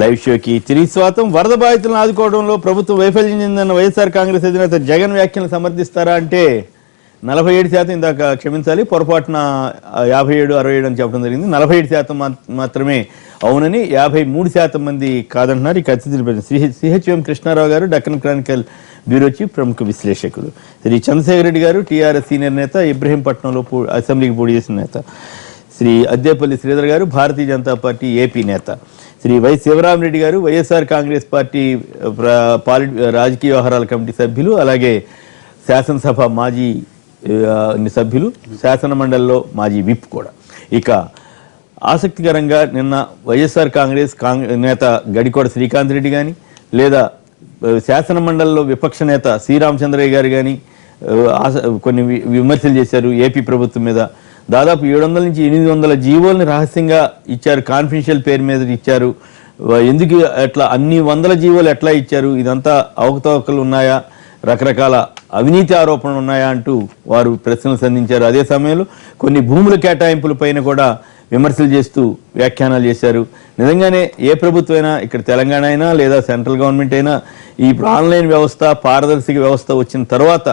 Live షోకి తిరిగి స్వాగతం. వరద బాధితులను ఆదుకోవడంలో ప్రభుత్వం వైఫల్యం చెందిన వైఎస్ఆర్ కాంగ్రెస్ అధినేత జగన్ వ్యాఖ్యలను సమర్థిస్తారా అంటే 47%, ఇందాక క్షమించాలి పొరపాటున 57, 67 అని చెప్పడం జరిగింది. 47% మాత్రమే అవునని, 53% మంది కాదంటున్నారు. ఈ అతిథులు సిహెచ్ఎం కృష్ణారావు గారు, డక్కన్ క్రానికల్ బ్యూరో చీఫ్, ప్రముఖ విశ్లేషకులు. శ్రీ చంద్రశేఖర్ రెడ్డి గారు, టీఆర్ఎస్ సీనియర్ నేత, ఇబ్రహీంపట్నంలో అసెంబ్లీకి పోటీ చేసిన నేత. శ్రీ అద్దేపల్లి శ్రీధర్ గారు, భారతీయ జనతా పార్టీ ఏపీ నేత. శ్రీ వై శివరామరెడ్డి గారు, వైఎస్ఆర్ కాంగ్రెస్ పార్టీ రాజకీయ వ్యవహారాల కమిటీ సభ్యులు, అలాగే శాసనసభ మాజీ సభ్యులు, శాసన మండలిలో మాజీ విప్ కూడా. ఇక ఆసక్తికరంగా నిన్న వైఎస్ఆర్ కాంగ్రెస్ నేత గడికోట శ్రీకాంత్ రెడ్డి కానీ, లేదా శాసన మండలిలో విపక్ష నేత శ్రీరామచంద్రయ్య గారు కానీ కొన్ని విమర్శలు చేశారు ఏపీ ప్రభుత్వం మీద. దాదాపు 700 నుంచి 800 జీవోల్ని రహస్యంగా ఇచ్చారు, కాన్ఫిడెన్షియల్ పేరు మీద ఇచ్చారు. ఎందుకు అట్లా అన్ని వందల జీవోలు ఎట్లా ఇచ్చారు, ఇదంతా అవకతవకలు ఉన్నాయా, రకరకాల అవినీతి ఆరోపణలు ఉన్నాయా అంటూ వారు ప్రశ్నలు సంధించారు. అదే సమయంలో కొన్ని భూముల కేటాయింపుల పైన కూడా విమర్శలు చేస్తూ వ్యాఖ్యానాలు చేశారు. నిజంగానే ఏ ప్రభుత్వం అయినా, ఇక్కడ తెలంగాణ అయినా లేదా సెంట్రల్ గవర్నమెంట్ అయినా, ఈ ఆన్లైన్ వ్యవస్థ, పారదర్శక వ్యవస్థ వచ్చిన తర్వాత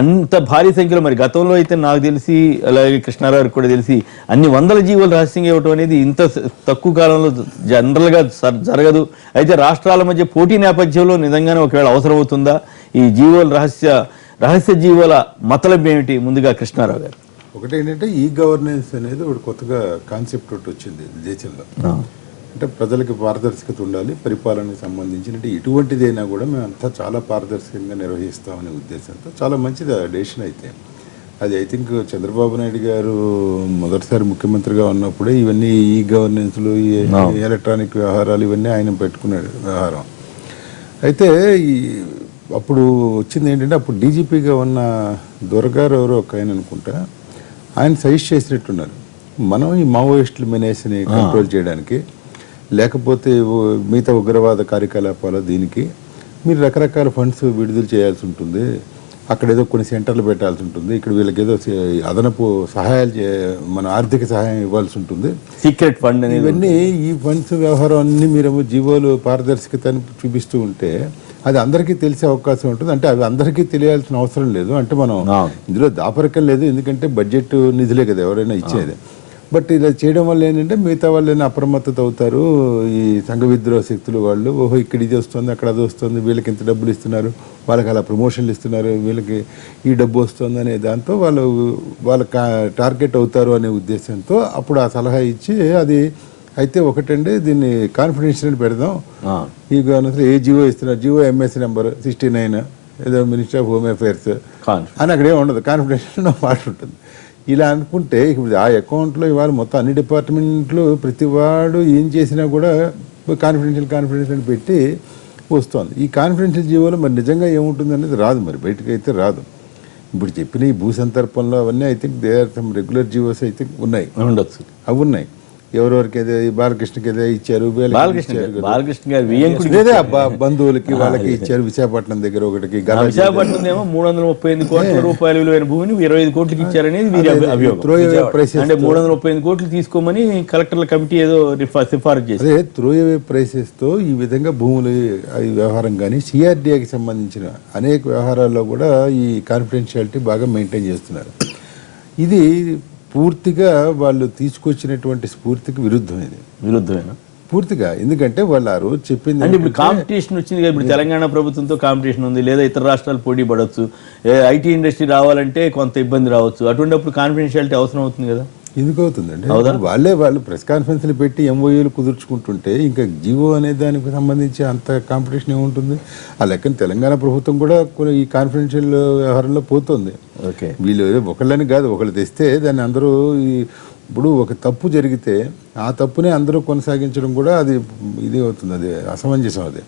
అంత భారీ సంఖ్యలో, మరి గతంలో అయితే నాకు తెలిసి, అలాగే కృష్ణారావు కూడా తెలిసి, అన్ని వందల జీవోలు రహస్యంగా ఇవ్వటం అనేది ఇంత తక్కువ కాలంలో జనరల్గా జరగదు. అయితే రాష్ట్రాల మధ్య పోటీ నేపథ్యంలో నిజంగానే ఒకవేళ అవసరం అవుతుందా ఈ జీవోలు, రహస్య జీవోల మతలబ్ ఏమిటి? ముందుగా కృష్ణారావు గారు. ఒకటి ఏంటంటే ఈ గవర్నెన్స్ అనేది ఒకటి కొత్తగా కాన్సెప్ట్ ఒకటి వచ్చింది దేశంలో. అంటే ప్రజలకు పారదర్శకత ఉండాలి, పరిపాలనకు సంబంధించినట్టు ఎటువంటిదైనా కూడా మేము అంతా చాలా పారదర్శకంగా నిర్వహిస్తామనే ఉద్దేశంతో చాలా మంచిది ఆ డెసిషన్. అయితే అది ఐ థింక్ చంద్రబాబు నాయుడు గారు మొదటిసారి ముఖ్యమంత్రిగా ఉన్నప్పుడే ఇవన్నీ ఈ గవర్నెన్స్లు, ఈ ఎలక్ట్రానిక్ వ్యవహారాలు ఇవన్నీ ఆయన పెట్టుకున్నాడు వ్యవహారం. అయితే అప్పుడు వచ్చింది ఏంటంటే, అప్పుడు డీజీపీగా ఉన్న దొరగారు ఎవరో ఒక ఆయన అనుకుంటా, ఆయన సజెస్ట్ చేసినట్టున్నారు, మనం ఈ మావోయిస్టుల మెనేస్ని కంట్రోల్ చేయడానికి, లేకపోతే మిగతా ఉగ్రవాద కార్యకలాపాలు, దీనికి మీరు రకరకాల ఫండ్స్ విడుదల చేయాల్సి ఉంటుంది, అక్కడ ఏదో కొన్ని సెంటర్లు పెట్టాల్సి ఉంటుంది, ఇక్కడ వీళ్ళకి ఏదో అదనపు సహాయాలు మన ఆర్థిక సహాయం ఇవ్వాల్సి ఉంటుంది, సీక్రెట్ ఫండ్, ఇవన్నీ ఈ ఫండ్స్ వ్యవహారం అన్ని మీరేమో జీవోలు పారదర్శకతని చూపిస్తూ ఉంటే అది అందరికీ తెలిసే అవకాశం ఉంటుంది. అంటే అవి అందరికీ తెలియాల్సిన అవసరం లేదు. అంటే మనం ఇందులో దాపరికం లేదు, ఎందుకంటే బడ్జెట్ నిధులే కదా ఎవరైనా ఇచ్చేది. బట్ ఇలా చేయడం వల్ల ఏంటంటే మిగతా వాళ్ళైనా అప్రమత్తత అవుతారు. ఈ సంఘ విద్రోహ శక్తులు వాళ్ళు, ఓహో ఇక్కడ ఇది వస్తుంది, అక్కడ అది వస్తుంది, వీళ్ళకి ఇంత డబ్బులు ఇస్తున్నారు, వాళ్ళకి అలా ప్రమోషన్లు ఇస్తున్నారు, వీళ్ళకి ఈ డబ్బు వస్తుంది అనే దాంతో వాళ్ళ టార్గెట్ అవుతారు అనే ఉద్దేశంతో అప్పుడు ఆ సలహా ఇచ్చి, అది అయితే ఒకటండి దీన్ని కాన్ఫిడెన్షియల్ పెడదాం, ఈ గవర్నెన్స్ ఏ జీవో ఇస్తున్నారు, జీవో ఎంఎస్ నెంబర్ 69 ఏదో మినిస్టర్ ఆఫ్ హోమ్ అఫైర్స్ అని అక్కడ ఏమి ఉండదు, కాన్ఫిడెన్షియల్ మాట ఉంటుంది. ఇలా అనుకుంటే ఇప్పుడు ఆ అకౌంట్లో ఇవాళ మొత్తం అన్ని డిపార్ట్మెంట్లు ప్రతి వాడు ఏం చేసినా కూడా కాన్ఫిడెన్షియల్ పెట్టి వస్తుంది. ఈ కాన్ఫిడెన్షియల్ జీవోలో మరి నిజంగా ఏముంటుంది అనేది రాదు, మరి బయటకు అయితే రాదు. ఇప్పుడు చెప్పిన ఈ భూ సందర్భంలో అవన్నీ I think they are some regular GOs I think ఉన్నాయి, ఉండొచ్చు, అవి ఉన్నాయి. ఎవరెవరికి ఏదో బాలకృష్ణకి ఏదో ఇచ్చారు, బంధువులకి వాళ్ళకి ఇచ్చారు. విశాఖపట్నం దగ్గర ఒకటికి, విశాఖపట్నం ఏమో 338 కోట్ల రూపాయల విలువైన భూమిని 25 కోట్లకి ఇచ్చారనేది అభియోగం. 338 కోట్లు తీసుకోమని కలెక్టర్ల కమిటీ ఏదో సిఫారసు చేసి, అదే త్రోయవే ప్రైసెస్ తో ఈ విధంగా భూములు వ్యవహారం కానీ సిఆర్డీఏకి సంబంధించిన అనేక వ్యవహారాల్లో కూడా ఈ కాన్ఫిడెన్షియాలిటీ బాగా మెయింటైన్ చేస్తున్నారు. ఇది పూర్తిగా వాళ్ళు తీసుకొచ్చినటువంటి స్ఫూర్తికి విరుద్ధమైన పూర్తిగా. ఎందుకంటే వాళ్ళు ఆ రోజు చెప్పింది, అంటే ఇప్పుడు కాంపిటీషన్ వచ్చింది కదా, ఇప్పుడు తెలంగాణ ప్రభుత్వంతో కాంపిటీషన్ ఉంది, లేదా ఇతర రాష్ట్రాలు పోటీ పడవచ్చు, ఐటీ ఇండస్ట్రీ రావాలంటే కొంత ఇబ్బంది రావచ్చు, అటువంటిప్పుడు కాన్ఫిడెన్షియాలిటీ అవసరం అవుతుంది కదా. ఎందుకు అవుతుందండి? వాళ్ళు ప్రెస్ కాన్ఫరెన్స్లు పెట్టి ఎంఓయూలు కుదుర్చుకుంటుంటే ఇంకా జీవో అనే దానికి సంబంధించి అంత కాంపిటీషన్ ఏముంటుంది? ఆ లెక్కన తెలంగాణ ప్రభుత్వం కూడా ఈ కాన్ఫిడెన్షియల్ వ్యవహారంలో పోతుంది. ఓకే, వీళ్ళు ఒకళ్ళని కాదు, ఒకళ్ళు తెస్తే దాన్ని అందరూ ఇప్పుడు ఒక తప్పు జరిగితే ఆ తప్పునే అందరూ కొనసాగించడం కూడా అది ఇది అవుతుంది, అది అసమంజసం. అది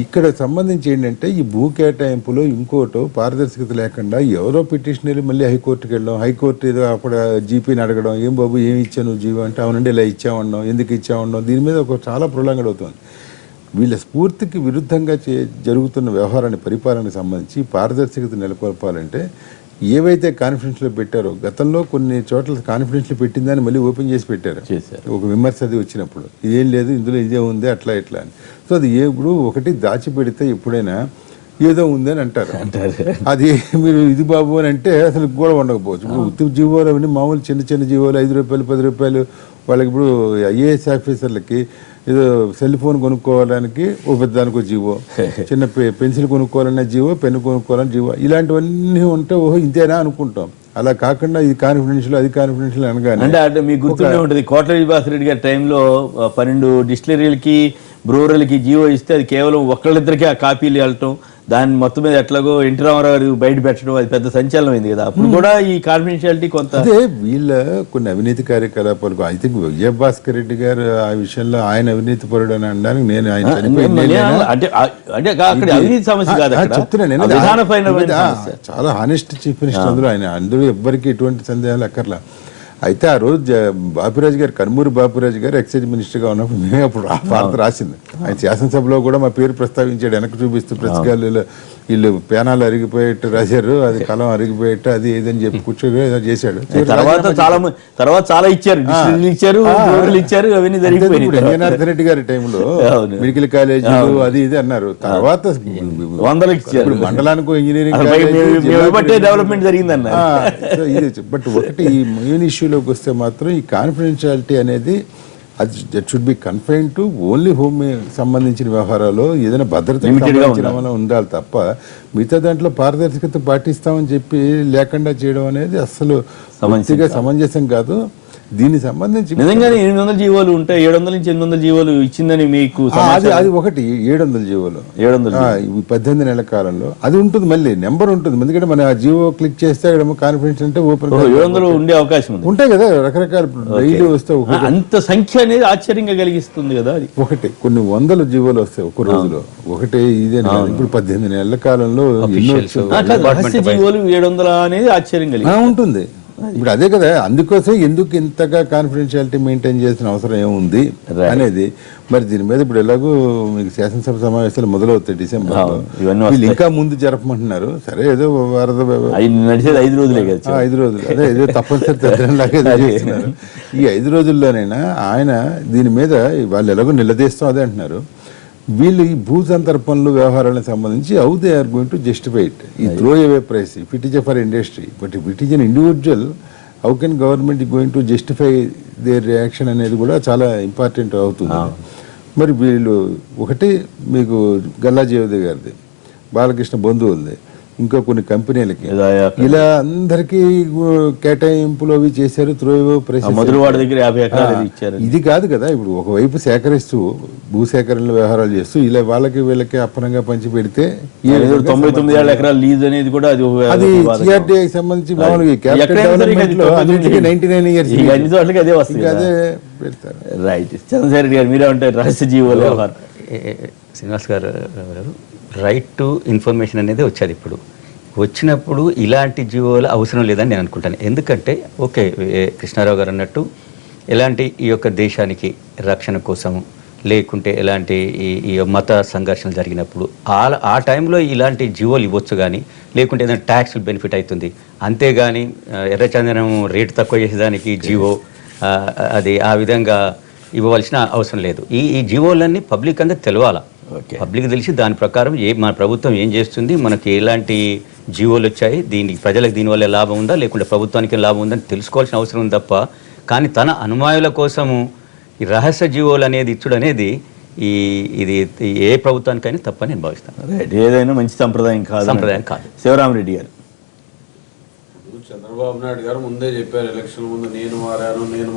ఇక్కడ సంబంధించి ఏంటంటే ఈ భూ కేటాయింపులో ఇంకోటో పారదర్శకత లేకుండా ఎవరో పిటిషనరీ మళ్ళీ హైకోర్టుకి వెళ్ళడం, హైకోర్టు ఏదో అక్కడ జీపీని అడగడం, ఏం బాబు ఏమి ఇచ్చాను జీవో అంటే, అవునండి ఇలా ఇచ్చామన్నాం, ఎందుకు ఇచ్చామన్నాం, దీని మీద ఒక చాలా ప్రొలాంగడ్ అవుతుంది. వీళ్ళ స్ఫూర్తికి విరుద్ధంగా జరుగుతున్న వ్యవహారాన్ని, పరిపాలనకు సంబంధించి పారదర్శకత నెలకొల్పాలంటే ఏవైతే కాన్ఫిడెన్స్లో పెట్టారో గతంలో కొన్ని చోట్ల కాన్ఫిడెన్స్లో పెట్టిందని మళ్ళీ ఓపెన్ చేసి పెట్టారు. ఒక విమర్శ అది వచ్చినప్పుడు ఇదేం లేదు ఇందులో ఇదే ఉంది అట్లా ఇట్లా అని. సో అది ఎప్పుడు ఒకటి దాచిపెడితే ఎప్పుడైనా ఏదో ఉంది అని అంటారు. అది మీరు ఇది బాబు అని అంటే అసలు కూడా ఉండకపోవచ్చు. ఇప్పుడు ఉత్తి జీవోలు అవన్నీ మామూలు చిన్న చిన్న జీవోలు 5 రూపాయలు 10 రూపాయలు వాళ్ళకి. ఇప్పుడు ఐఏఎస్ ఆఫీసర్లకి ఏదో సెల్ ఫోన్ కొనుక్కోవడానికి ఓ పెద్ద దానికి జీవో, చిన్న పెన్సిల్ కొనుక్కోవాలన్న జీవో, పెన్ను కొనుక్కోవాలని జీవో, ఇలాంటివన్నీ ఉంటే ఓహో ఇంతేనా అనుకుంటాం. అలా కాకుండా ఇది కాన్ఫిడెన్షియల్ అది కాన్ఫిడెన్షియల్ అనగానే అంటే మీకు గుర్తుండే ఉంటుంది కోట్ల విభాసరెడ్డి గారి టైంలో 12 డిస్టిలరీలకి బ్రూవరీలకి జీవో ఇస్తే అది కేవలం ఒక్కళ్ళిద్దరికీ ఆ కాపీలు వెళ్ళటం, దాన్ని మొత్తం మీద ఎట్లాగో ఎన్టీ రామారావు గారు బయట పెట్టడం అది పెద్ద సంచలనం అయింది కదా. అప్పుడు కూడా ఈ కాన్ఫిడెన్షియాలిటీ కొంత అదే వీళ్ళ కొన్ని అవినీతి కార్యకలాపాలకు ఐ థింక్ విజయభాస్కర్ రెడ్డి గారు ఆ విషయంలో ఆయన అవినీతి పరుడు అని అనడానికి నేను ఆయన అవినీతి సమస్య చెప్తున్నాను. చాలా హానెస్ట్ చీఫ్ మినిస్టర్ అందులో ఎవ్వరికి ఎటువంటి సందేహాలు అక్కర్లా. అయితే ఆ రోజు బాపిరాజు గారు కర్మూరి బాపిరాజు గారు ఎక్సైజ్ మినిస్టర్గా ఉన్నప్పుడు మేమే అప్పుడు వార్త రాసింది. ఆయన శాసనసభలో కూడా మా పేరు ప్రస్తావించాడు, వెనక్కి చూపిస్తూ ప్రెస్ గాళ్ళు వీళ్ళు పేనాలు అరిగిపోయేట్టు రాశారు, అది కలం అరిగిపోయేట్టు అది ఏదని చెప్పి కూర్చొని ఏదో చేశాడు. తర్వాత చాలా ఇచ్చారు, ఇచ్చారు అవన్నీ జరిగిపోయింది. రంగనాథన్ రెడ్డి గారి టైంలో మెడికల్ కాలేజీలు అది ఇది అన్నారు. తర్వాత వందలు ఇచ్చారు. ఇప్పుడు మండలానికి ఇంజనీరింగ్ డెవలప్మెంట్ జరిగిందన్న. బట్ ఒకటి ఈ మెయిన్ ఇష్యూలోకి వస్తే మాత్రం ఈ కాన్ఫిడెన్షియాలిటీ అనేది అది that should be confine to only home సంబంధించిన వ్యవహారాలు, ఏదైనా భద్రతకు సంబంధించిన ఉండాలి తప్ప మిగతా దాంట్లో పారదర్శకత పాటిస్తామని చెప్పి లేకుండా చేయడం అనేది అసలు సమంజసం కాదు. దీనికి సంబంధించి నిజంగానే 800 జీవోలు ఉంటాయి, 700 నుంచి 800 జీవోలు ఇచ్చిందని మీకు అది ఒకటి 700 జీవోలు 18 నెలల కాలంలో అది ఉంటుంది. మళ్ళీ నెంబర్ ఉంటుంది, ఎందుకంటే మన జీవో క్లిక్ చేస్తే కాన్ఫిడెన్స్ అంటే ఓపెన్ 700 ఉండే అవకాశం ఉంది. ఉంటాయి కదా రకరకాల డైలీ వస్తే అంత సంఖ్య అనేది ఆశ్చర్యంగా కలిగిస్తుంది కదా. అది ఒకటి కొన్ని వందల జీవోలు వస్తాయి ఒక రోజులో. ఒకటి ఇదే ఇప్పుడు 18 నెలల కాలంలో జీవోలు 700 అనేది ఆశ్చర్యం కలిగి ఉంటుంది. ఇప్పుడు అదే కదా, అందుకోసం ఎందుకు ఇంతగా కాన్ఫిడెన్షియాలిటీ మెయింటైన్ చేసిన అవసరం ఏముంది అనేది. మరి దీని మీద ఇప్పుడు ఎలాగో మీకు శాసనసభ సమావేశాలు మొదలవుతాయి డిసెంబర్, వీళ్ళు ఇంకా ముందు జరపమంటున్నారు. సరే ఏదో వరద నడిచేది 5 రోజులే కదా, 5 రోజులు అదే ఏదో తప్పనిసరి తగ్గడంలాగా చేస్తున్నారు. ఈ 5 రోజుల్లోనైనా ఆయన దీని మీద వాళ్ళు ఎలాగో నిలదీస్తాం అదే అంటున్నారు. వీళ్ళు ఈ భూ సందర్భంలో వ్యవహారాలకు సంబంధించి how they are going to justify it. ఈ throw away price if it is for industry, but if it is an individual how can government going to justify their reaction అనేది కూడా చాలా ఇంపార్టెంట్ అవుతుంది. మరి వీళ్ళు ఒకటి మీకు గల్లా జయదేవ్ గారిది, బాలకృష్ణ బంధువులది, ఇంకా కొన్ని కంపెనీలకి ఇలా అందరికీ కేటాయింపులు అవి చేశారు. ఇది కాదు కదా, ఇప్పుడు ఒకవైపు సేకరిస్తూ భూసేకరణ వ్యవహారాలు చేస్తూ ఇలా వాళ్ళకి వీళ్ళకి అప్పనంగా పంచి పెడితే 99 ఎకరాల లీజ్ అనేది కూడా అది సిఆర్డీఐకి సంబంధించి మామూలుగా క్యాపిటల్ డెవలప్మెంట్ లో 99 years అదే పెడతారు. రైట్. చంద్రశేఖర్ రెడ్డి గారు మీరే ఉంటారు రహస్య జీవోల వ్యవహారం. శ్రీనివాస్ గారు రైట్ టు ఇన్ఫర్మేషన్ అనేది వచ్చేది. ఇప్పుడు వచ్చినప్పుడు ఇలాంటి జీవోలు అవసరం లేదని నేను అనుకుంటాను. ఎందుకంటే ఓకే కృష్ణారావు గారు అన్నట్టు ఎలాంటి ఈ యొక్క దేశానికి రక్షణ కోసము లేకుంటే ఎలాంటి ఈ మత సంఘర్షణలు జరిగినప్పుడు ఆ టైంలో ఇలాంటి జీవోలు ఇవ్వచ్చు, కానీ లేకుంటే ఏదైనా ట్యాక్స్ బెనిఫిట్ అవుతుంది. అంతేగాని ఎర్రచందనం రేటు తక్కువ చేసేదానికి జీవో అది ఆ విధంగా ఇవ్వవలసిన అవసరం లేదు. ఈ జీవోలన్నీ పబ్లిక్ అంతా తెలవాలా, పబ్లిక్ తెలిసి దాని ప్రకారం మన ప్రభుత్వం ఏం చేస్తుంది, మనకి ఎలాంటి జీవోలు వచ్చాయి, ప్రజలకు దీనివల్ల లాభం ఉందా లేకుంటే ప్రభుత్వానికి లాభం ఉందని తెలుసుకోవాల్సిన అవసరం ఉంది తప్ప, కానీ తన అనుమాయుల కోసము ఈ రహస్య జీవోలు అనేది ఇచ్చుడు అనేది ఇది ఏ ప్రభుత్వానికైనా తప్పని నేను భావిస్తాను. ఏదైనా మంచి సంప్రదాయం కాదు. శివరామరెడ్డి గారు, చంద్రబాబు నాయుడు గారు ముందే చెప్పారు ఎలక్షన్ ముందు, నేను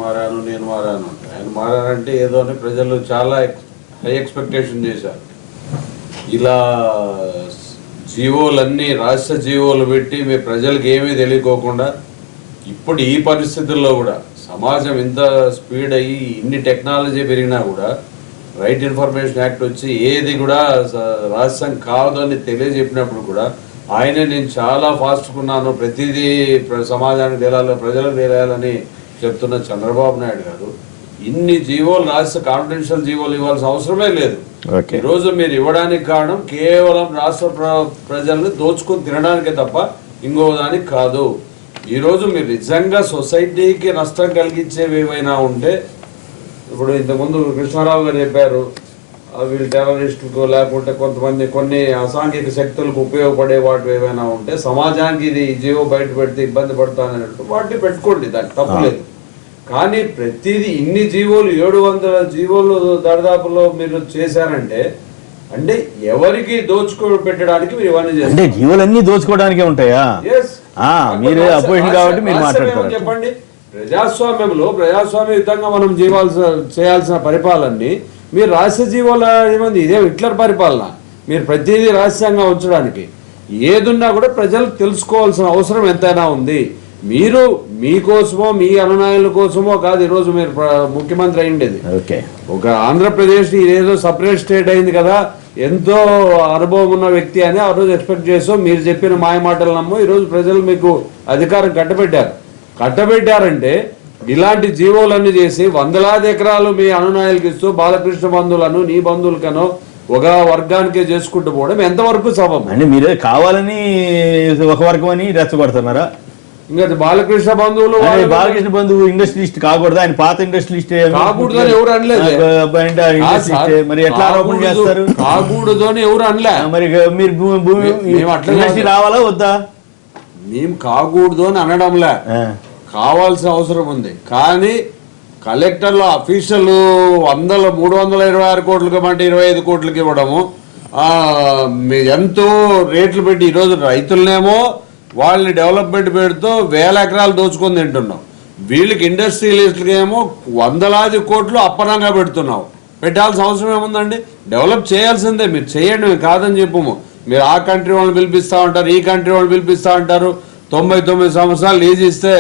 మారాను. ఆయన మారారంటే ఏదో అని ప్రజలు చాలా హై ఎక్స్పెక్టేషన్ చేశారు. ఇలా జీవోలన్నీ రాష్ట్ర జీవోలు పెట్టి మీ ప్రజలకు ఏమీ తెలియకోకుండా ఇప్పుడు ఈ పరిస్థితుల్లో కూడా సమాజం ఇంత స్పీడ్ అయ్యి ఇన్ని టెక్నాలజీ పెరిగినా కూడా రైట్ ఇన్ఫర్మేషన్ యాక్ట్ వచ్చి ఏది కూడా రహస్యం కాదు అని తెలియజెప్పినప్పుడు కూడా ఆయనే నేను చాలా ఫాస్ట్గా ఉన్నాను, ప్రతిదీ సమాజానికి తెలియాలి, ప్రజలకు తెలియాలని చెప్తున్న చంద్రబాబు నాయుడు గారు ఇన్ని జీవోలు రాష్ట్ర కాన్ఫిడెన్షియల్ జీవోలు ఇవ్వాల్సిన అవసరమే లేదు. ఈరోజు మీరు ఇవ్వడానికి కారణం కేవలం రాష్ట్ర ప్రజల్ని దోచుకొని తినడానికే తప్ప ఇంకో దానికి కాదు. ఈరోజు మీరు నిజంగా సొసైటీకి నష్టం కలిగించేవి ఏవైనా ఉంటే, ఇప్పుడు ఇంతకుముందు కృష్ణారావు గారు చెప్పారు, వీళ్ళు టెర్రరిస్టులకు లేకుంటే కొంతమంది కొన్ని అసాంఘిక శక్తులకు ఉపయోగపడే వాటి ఏవైనా ఉంటే సమాజానికి ఇది జీవో బయట పెడితే ఇబ్బంది పడతానన్నట్టు వాటిని పెట్టుకోండి, దానికి తప్పులేదు. కానీ ప్రతిదీ ఇన్ని జీవోలు 700 జీవోలు దరిదాపులో మీరు చేశారంటే అంటే ఎవరికి దోచుకో పెట్టడానికి మీరు ఇవన్నీ చేస్తారు. అంటే జీవులన్నీ దోచుకోవడానికే ఉంటాయా? మీరు అపోజిషన్ కాబట్టి మీరు మాట్లాడతారు. చెప్పండి, ప్రజాస్వామ్యయుతంగా మనం చేయాల్సిన పరిపాలనని మీరు రహస్య జీవోల ఏమంది? ఇదే హిట్లర్ పరిపాలన. మీరు ప్రతిదీ రహస్యంగా ఉంచడానికి ఏదున్నా కూడా ప్రజలు తెలుసుకోవాల్సిన అవసరం ఎంతైనా ఉంది. మీరు మీకోసమో మీ అనునాయుల కోసమో కాదు ఈరోజు మీరు ముఖ్యమంత్రి అయిండేది. ఒక ఆంధ్రప్రదేశ్ ఏదో సపరేట్ స్టేట్ అయింది కదా, ఎంతో అనుభవం ఉన్న వ్యక్తి అని ఆ రోజు ఎక్స్పెక్ట్ చేస్తూ మీరు చెప్పిన మాయ మాటలు నమ్మో ఈరోజు ప్రజలు మీకు అధికారం కట్టబెట్టారంటే ఇలాంటి జీవోలన్నీ చేసి వందలాది ఎకరాలు మీ అనునాయులకి ఇస్తూ బాలకృష్ణ బంధువులను నీ బంధువులకనో ఒక వర్గానికే చేసుకుంటూ పోవడం ఎంతవరకు సబబు? అంటే మీరే కావాలని ఒక వర్గం అని రెచ్చగొడుతున్నారా? ఇంకా బాలకృష్ణ బంధువులు ఇండస్ట్రియలిస్ట్ కాకూడదు, ఆయన పాత ఇండస్ట్రియలిస్ట్ కాకూడదని ఎవరు అనలేదు. మరి ఎట్లా ఆరోపణ చేస్తారు? కాకూడదు అని ఎవరు అనలే. మరి మీరు ఇండస్ట్రీ రావాలా వద్దా? మేము కాకూడదు అని అనడంలే, కావాల్సిన అవసరం ఉంది. కానీ కలెక్టర్లు అఫీషియల్ 326 కోట్లకి అంటే 25 కోట్లకి ఇవ్వడము, ఎంతో రేట్లు పెట్టి ఈరోజు రైతులనేమో వాళ్ళని డెవలప్మెంట్ పెడుతూ 1000 ఎకరాలు దోచుకొని తింటున్నాం. వీళ్ళకి ఇండస్ట్రియలిస్టులకి ఏమో వందలాది కోట్లు అప్పనంగా పెడుతున్నావు. పెట్టాల్సిన అవసరం ఏముందండి? డెవలప్ చేయాల్సిందే, మీరు చేయండి, మేము కాదని చెప్పము. మీరు ఆ కంట్రీ వాళ్ళని పిలిపిస్తా ఉంటారు, ఈ కంట్రీ వాళ్ళని పిలిపిస్తా ఉంటారు. 99 సంవత్సరాలు లీజ్ ఇస్తే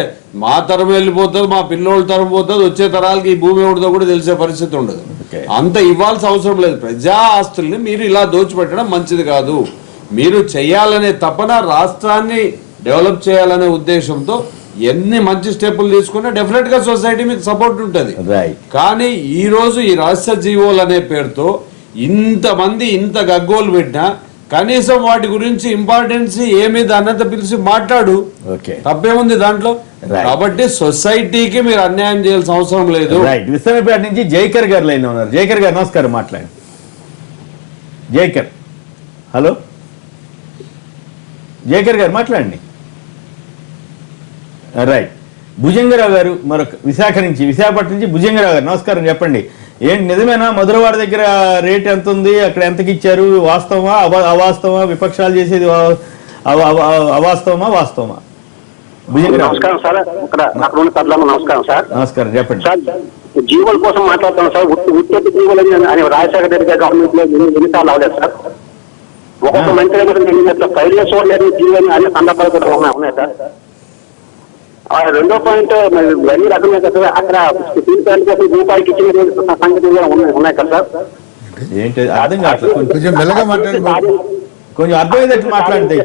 మా తరం వెళ్ళిపోతుంది, మా పిల్లోళ్ళ తరం పోతుంది, వచ్చే తరాలకి ఈ భూమి ఎవరిదో కూడా తెలిసే పరిస్థితి ఉండదు. అంత ఇవ్వాల్సిన అవసరం లేదు. ప్రజా ఆస్తుల్ని మీరు ఇలా దోచిపెట్టడం మంచిది కాదు. మీరు చేయాలనే తపన, రాష్ట్రాన్ని డెవలప్ చేయాలనే ఉద్దేశంతో ఎన్ని మంచి స్టెప్పులు తీసుకున్నా డెఫినెట్ గా సొసైటీ మీకు సపోర్ట్ ఉంటుంది. కానీ ఈ రోజు ఈ రహస్య జీవోలు అనే పేరుతో ఇంతమంది ఇంత గగ్గోలు పెట్టినా కనీసం వాటి గురించి ఇంపార్టెన్స్ ఏమీది అన్నది పిలిచి మాట్లాడు, తప్పేముంది దాంట్లో? కాబట్టి సొసైటీకి మీరు అన్యాయం చేయాల్సిన అవసరం లేదు. విశ్వనపేట నుంచి జైకర్ గారు లైన్ ఉన్నారు. జైకర్ గారు నమస్కారం, మాట్లాడండి. జైకర్, హలో జైకర్ గారు మాట్లాడండి. రైట్, భుజంగరావు గారు మరొక విశాఖపట్నం నుంచి భుజంగరావు గారు నమస్కారం, చెప్పండి. ఏంటి నిజమేనా మధురవాడ దగ్గర రేట్ ఎంత ఉంది, అక్కడ ఎంతకి ఇచ్చారు, వాస్తవమా అవాస్తవమా, విపక్షాలు చేసేది అవాస్తవమా వాస్తవమా? నమస్కారం సార్, నమస్కారం సార్. నమస్కారం, చెప్పండి సార్. జీవుల కోసం మాట్లాడుతున్నాం సార్. ఉత్పత్తి జీవులు అని రాజశేఖర రెడ్డి గారి గవర్నమెంట్ లో ఎన్నిసార్లు అవ్వలేదు సార్. ఒక్కొక్క మంత్రి 5 years ఓల్డ్ జీవని అనే సందర్భాలు కూడా ఉన్నాయి సార్. రెండో పాయింట్, అన్ని రకమే కదా అక్కడ రూపాయికి ఇచ్చిన సంగతి కూడా ఉన్నాయి కదా సార్. ఏంటి అర్థం కావట్లేదు, కొంచెం మెల్లగా మాట్లాడండి, కొంచెం అర్థమయ్యేటట్టు మాట్లాడితే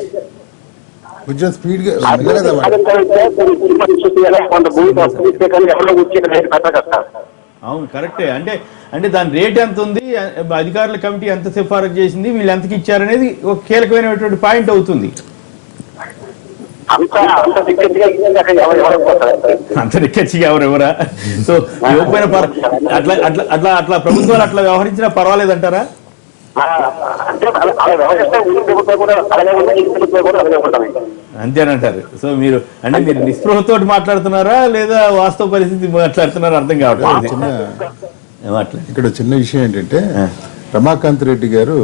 కొంచెం స్పీడ్ గా. అవును కరెక్టే. అంటే దాని రేట్ ఎంత ఉంది, అధికారుల కమిటీ ఎంత సిఫారసు చేసింది, వీళ్ళు ఎంతకి ఇచ్చారనేది ఒక కీలకమైనటువంటి పాయింట్ అవుతుంది. అంత రిక్కెచ్చిగా ఎవరెవరా? సో అట్లా ప్రభుత్వాలు అట్లా వ్యవహరించినా పర్వాలేదంటారా? అంతేనంటారు. సో మీరు నిస్పృహతో మాట్లాడుతున్నారా లేదా వాస్తవ పరిస్థితి మాట్లాడుతున్నారా అర్థం కావట్లేదు. ఇక్కడ చిన్న విషయం ఏంటంటే, రమాకాంత్ రెడ్డి గారు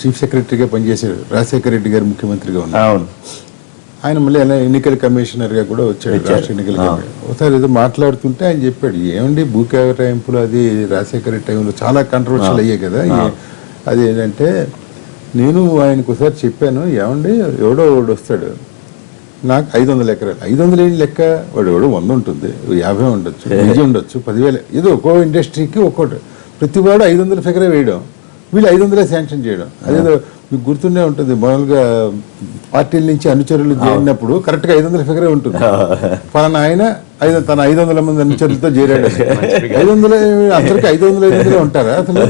చీఫ్ సెక్రటరీగా పనిచేశారు, రాజశేఖర రెడ్డి గారు ముఖ్యమంత్రిగా ఉన్నారు. అవును, ఆయన మళ్ళీ ఎన్నికల కమిషనర్ గా కూడా వచ్చాడు, రాష్ట్ర ఎన్నికల కమిషన్. ఒకసారి ఏదో మాట్లాడుతుంటే ఆయన చెప్పాడు, ఏమండి భూ కేటాయింపులు అది రాజశేఖర టైంలో చాలా కంట్రవర్షియల్ అయ్యాయి కదా, అది ఏంటంటే నేను ఆయనకు ఒకసారి చెప్పాను, ఏమండి ఎవడో వస్తాడు నాకు 500 ఎకరాలు, 500 ఏళ్ళు లెక్క, వాడు ఎవడో 100 ఉంటుంది, 50 ఉండొచ్చు, 10 ఉండొచ్చు, 10,000, ఏదో ఒక్కో ఇండస్ట్రీకి ఒక్కోటి, ప్రతివాడు 500 ఫిగరే వేయడం, వీళ్ళు 500 శాంక్షన్ చేయడం. అదేదో మీకు గుర్తుండే ఉంటుంది, మామూలుగా పార్టీల నుంచి అనుచరులు చేరినప్పుడు కరెక్ట్ గా 500 ఫిగరే ఉంటుంది. పలానా ఆయన తన 500 మంది అనుచరులతో చేరాడు, 500 అందరికి 500 ఉంటారా అసలు?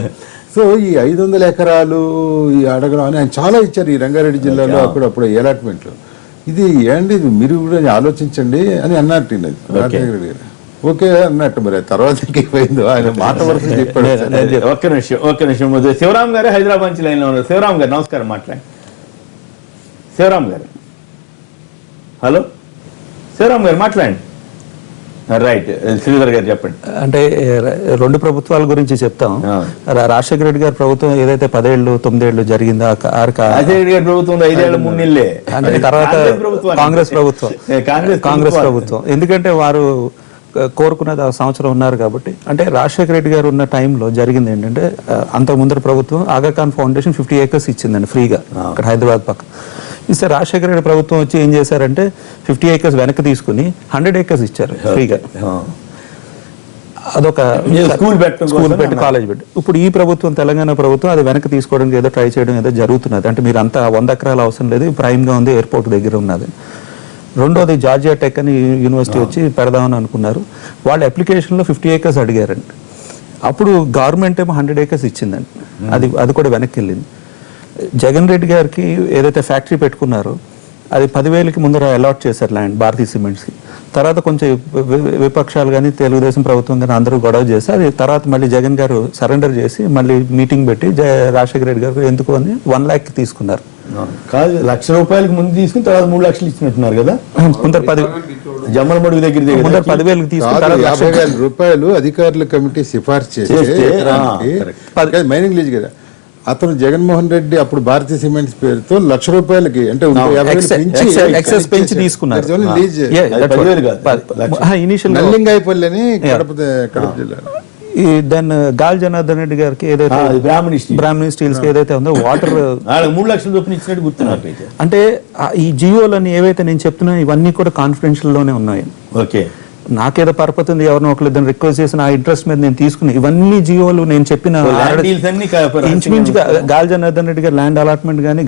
సో ఈ 500 ఎకరాలు ఈ అడగడం అని ఆయన చాలా ఇచ్చారు ఈ రంగారెడ్డి జిల్లాలో అప్పుడు అలాట్మెంట్లు. ఇది ఏంటి ఇది మీరు కూడా ఆలోచించండి అని అన్నట్టు రాజశేఖర రెడ్డి గారు. ఓకే అన్నట్టు, మరి తర్వాత ఇంకేమైందో ఆయన మాట వరకు చెప్పాడు. ఒక్క నిమిషం శివరాం గారు హైదరాబాద్ నుంచి లైన్లో ఉన్నారు. శివరాం గారు నమస్కారం, మాట్లాడండి. శివరాం గారు, హలో శివరాం గారు మాట్లాడండి. రైట్, శ్రీధర్ గారు చెప్పండి. అంటే రెండు ప్రభుత్వాల గురించి చెప్తాం. రాజశేఖర రెడ్డి గారి ప్రభుత్వం ఏదైతే 10 ఏళ్ళు 9 ఏళ్ళు జరిగిందో రాజశేఖర రెడ్డి గారి ప్రభుత్వం 5 ఏళ్ళు 3 నెలలే, అంటే తర్వాత కాంగ్రెస్ ప్రభుత్వం ఎందుకంటే వారు కోరుకున్నది ఆ సంవత్సరం ఉన్నారు కాబట్టి. అంటే రాజశేఖర రెడ్డి గారు ఉన్న టైంలో జరిగింది ఏంటంటే, అంత ముందర ప్రభుత్వం ఆగాఖాన్ ఫౌండేషన్ 50 acres ఇచ్చిందండి ఫ్రీగా ఇక్కడ హైదరాబాద్ పక్క. ఇస్తే రాజశేఖర రెడ్డి ప్రభుత్వం వచ్చి ఏం చేశారంటే 50 acres వెనక్కి తీసుకుని 100 acres ఇచ్చారు ఫ్రీగా. అదొక స్కూల్ పెట్టి కాలేజ్ పెట్టి. ఇప్పుడు ఈ ప్రభుత్వం తెలంగాణ ప్రభుత్వం అది వెనక్కి తీసుకోవడానికి ఏదో ట్రై చేయడం ఏదో జరుగుతున్నది. అంటే మీరు అంతా 100 ఎకరాలు అవసరం లేదు, ప్రైమ్ గా ఉంది, ఎయిర్పోర్ట్ దగ్గర ఉన్నది. రెండోది జార్జియా టెక్ అని యూనివర్సిటీ వచ్చి పెడదామని అనుకున్నారు. వాళ్ళ అప్లికేషన్లో 50 acres అడిగారండి. అప్పుడు గవర్నమెంట్ ఏమో 100 acres ఇచ్చిందండి. అది కూడా వెనక్కి వెళ్ళింది. జగన్ రెడ్డి గారికి ఏదైతే ఫ్యాక్టరీ పెట్టుకున్నారో అది 10,000కి ముందర అలాట్ చేశారు ల్యాండ్ భారతీయ సిమెంట్స్కి. తర్వాత కొంచెం విపక్షాలు కానీ తెలుగుదేశం ప్రభుత్వం కానీ అందరూ గొడవ చేసి అది తర్వాత మళ్ళీ జగన్ గారు సరెండర్ చేసి మళ్ళీ మీటింగ్ పెట్టి రాజశేఖర రెడ్డి గారు ఎందుకు అని 1 lakh తీసుకున్నారు. కాదు, ₹1,00,000 ముందు తీసుకుని తర్వాత 3 లక్షలు ఇచ్చినట్టున్నారు కదా. ముందర 10 జమ్మలమడుగు దగ్గర 10,000కి తీసుకుని ₹50,000 అధికారుల కమిటీ సిఫార్సు చేస్తే మైనింగ్ లీజ్ కదా. అతను జగన్మోహన్ రెడ్డి అప్పుడు భారతీయ సిమెంట్స్ పేరుతో ₹1,00,000కి అంటే ఎక్సెస్ పెంచి తీసుకున్నారు. నల్లింగాయపల్లి అని కడప జిల్లా. దెన్ గాలి జనార్దన్ రెడ్డి గారికి ఏదైతే బ్రాహ్మణి స్టీల్స్ ఏదైతే ఉందో వాటర్ 3 లక్షల చొప్పున ఇచ్చినట్టు గుర్తున్నారు. అంటే ఈ జియోలని ఏవైతే నేను చెప్తున్నా ఇవన్నీ కూడా కాన్ఫిడెన్షియల్ లోనే ఉన్నాయి. ఓకే, నాకేదో పరపతి ఉంది, ఎవరినో ఒకరిద్దరు రిక్వెస్ట్ చేసిన ఆ ఇంట్రెస్ట్ మీద నేను తీసుకుని ఇవన్నీ జియోలు నేను చెప్పిన ఇంచుమించుగా గాలి జనార్దన్ రెడ్డి గారు ల్యాండ్ అలాట్మెంట్ కానీ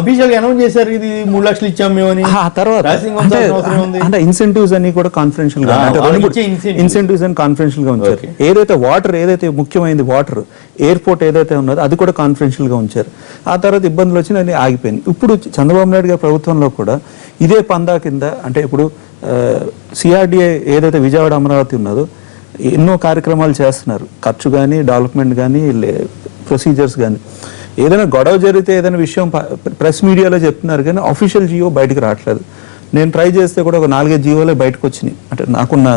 అఫీషియల్ అనౌన్స్ చేశారు ఇది 3 లక్షలు ఇచ్చాం మేము. ఆ తర్వాత అంటే ఇన్సెంటివ్స్ అన్ని కూడా కాన్ఫిడెన్షియల్ గా ఇన్సెంటివ్స్ అని కాన్ఫిడెన్షియల్ గా ఉంచారు. ఏదైతే వాటర్ ఏదైతే ముఖ్యమైనది వాటర్ ఎయిర్పోర్ట్ ఏదైతే ఉన్నదో అది కూడా కాన్ఫిడెన్షియల్ గా ఉంచారు. ఆ తర్వాత ఇబ్బందులు వచ్చి అది ఆగిపోయింది. ఇప్పుడు చంద్రబాబు నాయుడు గారి ప్రభుత్వంలో కూడా ఇదే పందా కింద అంటే ఇప్పుడు సిఆర్డిఏ ఏదైతే విజయవాడ అమరావతి ఉన్నదో ఎన్నో కార్యక్రమాలు చేస్తున్నారు. ఖర్చు కానీ డెవలప్మెంట్ కానీ ప్రొసీజర్స్ కానీ ఏదైనా గొడవ జరిగితే ఏదైనా విషయం ప్రెస్ మీడియాలో చెప్తున్నారు కానీ అఫీషియల్ జియో బయటకు రావట్లేదు. నేను ట్రై చేస్తే కూడా ఒక 4-5 జియోలే బయటకు వచ్చినాయి అంటే నాకున్న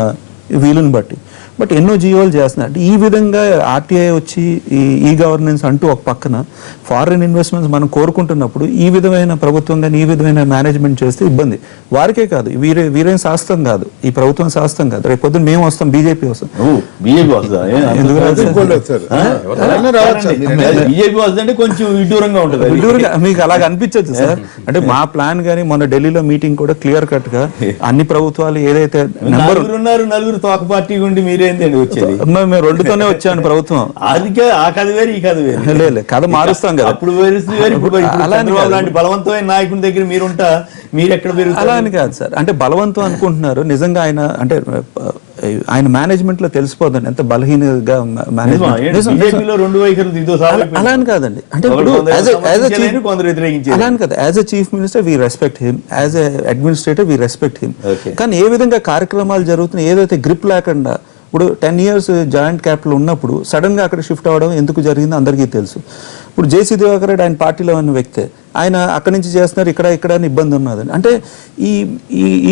వీలుని బట్టి. బట్ ఎన్నో జియోలు చేస్తున్నారు. అంటే ఈ విధంగా ఆర్టీఐ వచ్చి ఈ గవర్నెన్స్ అంటూ ఒక పక్కన ఫారిన్ ఇన్వెస్ట్మెంట్స్ మనం కోరుకుంటున్నప్పుడు ఈ విధమైన ప్రభుత్వం కానీ ఈ విధమైన మేనేజ్మెంట్ చేస్తే ఇబ్బంది. వారికే కాదు, వీరేం శాస్త్రం కాదు, ఈ ప్రభుత్వం శాస్త్రం కాదు. రేపు పొద్దున్న మేము వస్తాం, బీజేపీ వస్తాం. కొంచెం విడ్డూరంగా ఉంటుంది. విడ్డూరంగా మీకు అలాగ అనిపించచ్చు సార్. అంటే మా ప్లాన్ కానీ మొన్న ఢిల్లీలో మీటింగ్ కూడా క్లియర్ కట్ గా అన్ని ప్రభుత్వాలు ఏదైతే నలుగురు తోక పార్టీ ఉండి మీరేంటండి వచ్చేది? మేము రెండుతోనే వచ్చాను ప్రభుత్వం. అది ఆ కథ వేరు ఈ కథ వేరు. లేదు కథ మారుస్తాం కదా. అప్పుడు అలాంటి బలవంతమైన నాయకుడి దగ్గర మీరుంటా మీరు ఎక్కడ పెరుగుతారు? అలా అని కాదు సార్. అంటే బలవంతం అనుకుంటున్నారు. నిజంగా ఆయన అంటే ఆయన మేనేజ్మెంట్ లో తెలిసిపోతుంది ఎంత బలహీనగా అలా అని కాదండి. అంటే అలా అని కాదు. As a chief minister we respect him, as a administrator we respect him. కానీ ఏ విధంగా కార్యక్రమాలు జరుగుతున్నాయి ఏదైతే గ్రిప్ లేకుండా ఇప్పుడు 10 years జాయింట్ క్యాపిటల్ ఉన్నప్పుడు సడన్ గా అక్కడ షిఫ్ట్ అవ్వడం ఎందుకు జరిగిందో అందరికీ తెలుసు. ఇప్పుడు జేసీ దివాకర్ రెడ్డి ఆయన పార్టీలో ఉన్న వ్యక్తే, ఆయన అక్కడి నుంచి చేస్తున్నారు ఇక్కడ అని ఇబ్బంది ఉన్నది. అంటే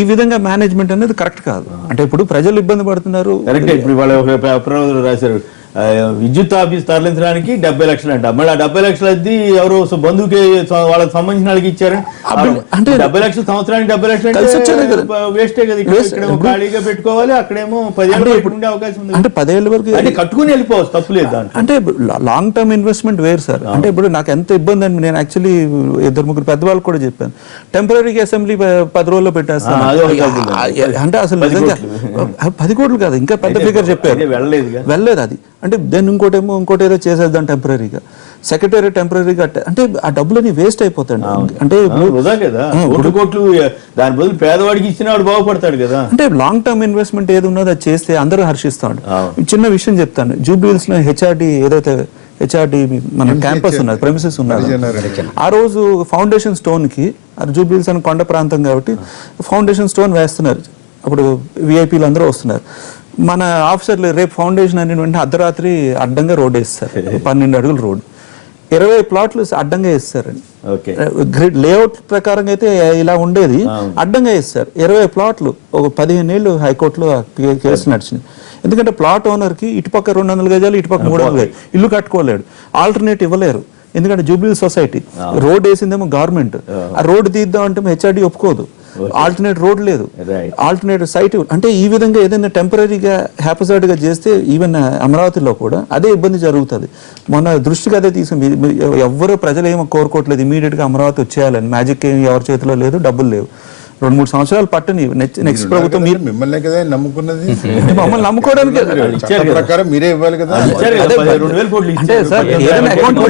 ఈ విధంగా మేనేజ్మెంట్ అనేది కరెక్ట్ కాదు. అంటే ఇప్పుడు ప్రజలు ఇబ్బంది పడుతున్నారు. ఇప్పుడు వాళ్ళు రాశారు విద్యుత్ ఆఫీస్ తరలించడానికి 70 లక్షలు అంట. మళ్ళీ 70 లక్షలు అది ఎవరో బంధువుకి వాళ్ళకి సంబంధించిన వాళ్ళకి ఇచ్చారని అంటే 70 లక్షలు సంవత్సరానికి 70 లక్షలు వేస్టే కదా. ఇక్కడ ఖాళీగా పెట్టుకోవాలి, అక్కడేమో 10 ఏళ్ళు ఉండే అవకాశం ఉంది. అంటే 10 ఏళ్ళ వరకు అంటే కట్టుకుని వెళ్ళిపోవచ్చు, తప్పులేదు. అంటే లాంగ్ టర్మ్ ఇన్వెస్ట్మెంట్ వేరు సార్. అంటే ఇప్పుడు నాకు ఎంత ఇబ్బంది అని నేను యాక్చువల్లీ 2-3 పెద్దవాళ్ళకి కూడా చెప్పాను. టెంపరీ అసెంబ్లీ 10 రోజుల్లో పెట్టేస్తాను అంటే అసలు నిజంగా 10 కోట్లు కాదు ఇంకా పెద్ద ఫిగర్ చెప్పారు. వెళ్ళలేదు అది. అంటే దెన్ ఇంకోటి ఏదో చేసేద్దాం టెంపరీగా, సెక్రటరీ టెంపరీగా. అంటే ఆ డబ్బులని వేస్ట్ అయిపోతాడు. అంటే దాని బదులు పేదవాడికి ఇచ్చిన వాడు బాగుపడతాడు కదా. అంటే లాంగ్ టర్మ్ ఇన్వెస్ట్మెంట్ ఏది ఉన్నదో అది చేస్తే అందరూ హర్షిస్తాడు. చిన్న విషయం చెప్తాను. జూబ్లీ హిల్స్ లో హెచ్ఆర్డి ఏదైతే హెచ్ఆర్డి మన క్యాంపస్ ఉన్నది, ప్రెమిసెస్ ఉన్నది. ఆ రోజు ఫౌండేషన్ స్టోన్ కి జూబ్లీహిల్స్ అని కొండ ప్రాంతం కాబట్టి ఫౌండేషన్ స్టోన్ వేస్తున్నారు. అప్పుడు విఐపీలు అందరూ వస్తున్నారు. మన ఆఫీసర్లు రేపు ఫౌండేషన్ అని వెంటనే అర్ధరాత్రి అడ్డంగా రోడ్ వేస్తారు, 12 అడుగుల రోడ్, 20 ప్లాట్లు అడ్డంగా వేస్తారండి. గ్రిడ్ లేఅవుట్ ప్రకారం అయితే ఇలా ఉండేది, అడ్డంగా వేస్తారు 20 ప్లాట్లు. ఒక 15 ఏళ్ళు హైకోర్టులో కేసు నడిచింది. ఎందుకంటే ప్లాట్ ఓనర్ కి ఇటుపక్క 200 గజాలు, ఇటుపక్క 300 గజాలు ఇల్లు కట్టుకోలేడు, ఆల్టర్నేట్ ఇవ్వలేరు. ఎందుకంటే జూబ్లీ సొసైటీ రోడ్ వేసిందేమో గవర్నమెంట్, ఆ రోడ్ తీద్దాం అంటే హెచ్ఆర్డి ఒప్పుకోదు, ఆల్టర్నేట్ రోడ్ లేదు, ఆల్టర్నేట్ సైట్. అంటే ఈ విధంగా ఏదైనా టెంపరీగా హ్యాపసైడ్ గా చేస్తే ఈవెన్ అమరావతిలో కూడా అదే ఇబ్బంది జరుగుతుంది. మన దృష్టికి అదే తీసుకుంది. ఎవరు ప్రజలు ఏమో కోరుకోవట్లేదు ఇమీడియట్ గా అమరావతి వచ్చేయాలని. మ్యాజిక్ ఏమి ఎవరి చేతిలో లేదు, డబ్బులు లేవు. 2-3 సంవత్సరాలు పట్టని నెక్స్ట్ ప్రభుత్వం మిమ్మల్ని కదా నమ్ముకున్నది, మమ్మల్ని నమ్ముకోవడానికి ప్రకారం మీరే ఇవ్వాలి కదా. అంటే సార్ ఏదైనా అకౌంట్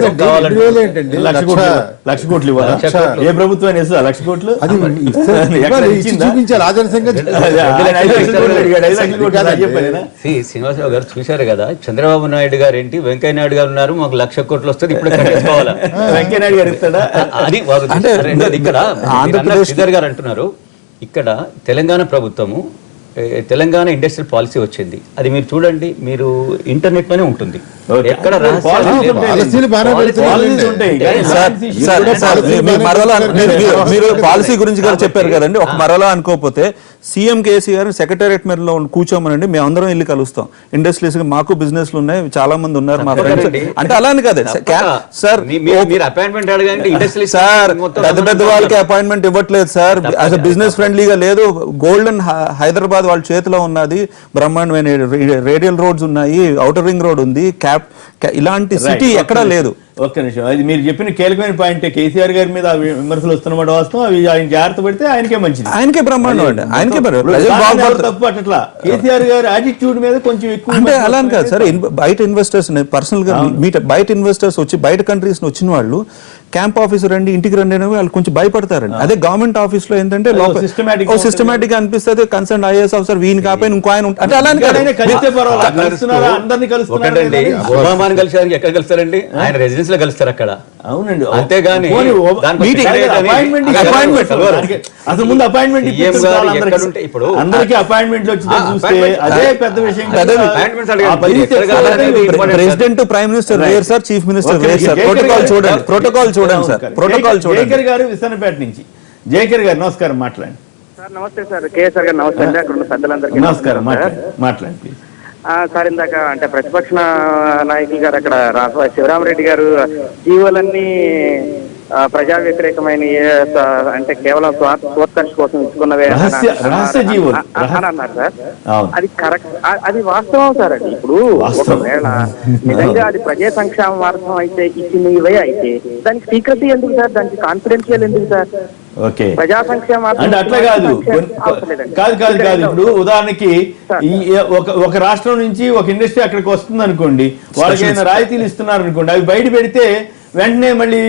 లక్ష కోట్లు ఇవ్వాలా? ఏ ప్రభుత్వం లక్ష కోట్లు చూపించాలి ఆదర్శంగా. శ్రీనివాసరావు గారు చూశారు కదా, చంద్రబాబు నాయుడు గారు ఏంటి, వెంకయ్య నాయుడు గారు ఉన్నారు, మాకు 1,00,000 కోట్లు వస్తుంది ఇప్పుడు కట్టేసుకోవాలా? వెంకయ్య నాయుడు గారు ఇస్తాడా అది అంటే ఇక్కడ ఆంధ్రప్రదేశ్ గారు అంటున్నారు. ఇక్కడ తెలంగాణ ప్రభుత్వము తెలంగాణ ఇండస్ట్రియల్ పాలసీ వచ్చింది, అది మీరు చూడండి, మీరు ఇంటర్నెట్ లోనే ఉంటుంది. ఎక్కడ మీరు పాలసీ గురించి గారు చెప్పారు కదండి, ఒక మరలా అనుకోకపోతే సీఎం కేసీఆర్ సెక్రటేరియట్ మీద కూర్చోమనండి, మేము అందరం వెళ్ళి కలుస్తాం. ఇండస్ట్రీస్ మాకు బిజినెస్లు ఉన్నాయి, చాలా మంది ఉన్నారు మా ఫ్రెండ్స్ అంటే. అలా అని కదా సార్, అపాయింట్మెంట్ అడగండి. సార్ పెద్ద పెద్ద వాళ్ళకి అపాయింట్మెంట్ ఇవ్వట్లేదు సార్, యాజ్ బిజినెస్ ఫ్రెండ్లీగా లేదు. గోల్డెన్ హైదరాబాద్ వాళ్ళ చేతిలో ఉన్నది, బ్రహ్మాండమైన రేడియల్ రోడ్స్ ఉన్నాయి, ఔటర్ రింగ్ రోడ్ ఉంది, ఇలాంటి సిటీ ఎక్కడా లేదు. ఒక్క నిమిషం, అది మీరు చెప్పిన కీలకమైన పాయింట్. కేసీఆర్ గారి మీద విమర్శలు వస్తున్నమాట వాస్తవం, అవి ఆయన జాగ్రత్త పడితే ఆయనకే మంచిది, ఆయనకే బ్రహ్మాండం అండి, ఆయనకే తప్పు. అట్లా కేసీఆర్ గారి యాటిట్యూడ్ మీద కొంచెం ఎక్కువ అంటే అలా అని కాదు సార్. బయట ఇన్వెస్టర్స్ పర్సనల్ గా బయట ఇన్వెస్టర్స్ వచ్చి బయట కంట్రీస్ వచ్చిన వాళ్ళు క్యాంప్ ఆఫీస్ రండి, ఇంటికి రండి అని వాళ్ళు కొంచెం భయపడతారండి. అదే గవర్నమెంట్ ఆఫీస్ లో ఏంటంటే సిస్టమేటిక్ గా అనిపిస్తుంది. కన్సర్న్ ఐఏఎస్ ఆఫీసర్ వీని కాపాయి ఇంకో ఆయన అంటే అలా ఒబామాని కలిసారు, ఎక్కడ కలుస్తారండి? ఆయన రెసిడెన్స్ లో కలుస్తారు అక్కడ. అవునండి, అంతేగాని అసలు ముందు అపాయింట్మెంట్ ఇప్పుడు అందరికి అపాయింట్మెంట్లు వచ్చి చూస్తే అదే పెద్ద విషయం. President prime minister wear sir, chief minister wear sir. Protocol చూడండి, ప్రోటోకాల్ చూడండి సార్, ప్రోటోకాల్ చూడండి. జేకర్ గారు విశాఖపేట నుంచి. జేకర్ గారు నమస్కారం, మాట్లాడండి. సార్ నమస్తే సార్, కేఎస్ఆర్ గారు నమస్తే అండి, అక్కడ ఉన్న పెద్దలందరికీ నమస్కారం, మాట్లాడండి ప్లీజ్. సార్ ఇందాక అంటే ప్రతిపక్ష నాయకులు గారు అక్కడ శివరామరెడ్డి గారు జీవోలన్నీ ప్రజా వ్యతిరేకమైన అంటే కేవలం స్వోత్కర్ష కోసం ఇచ్చుకున్నవే అని అన్నారు సార్. అది కరెక్ట్, అది వాస్తవం సార్. అది ఇప్పుడు ఒకవేళ నిజంగా అది ప్రజా సంక్షేమార్థం అయితే ఇచ్చినవే అయితే దానికి సీక్రెసీ ఎందుకు సార్, దానికి కాన్ఫిడెన్షియల్ ఎందుకు సార్? ఓకే, ప్రజా సంక్షేమార్థం అంటే అట్లా కాదు కాదు. ఇప్పుడు ఉదాహరణకి ఒక రాష్ట్రం నుంచి ఒక ఇండస్ట్రీ అక్కడికి వస్తుంది అనుకోండి, వాళ్ళకి ఏదైనా రాయితీలు ఇస్తున్నారు అనుకోండి, అవి బయట పెడితే వెంటనే మళ్ళీ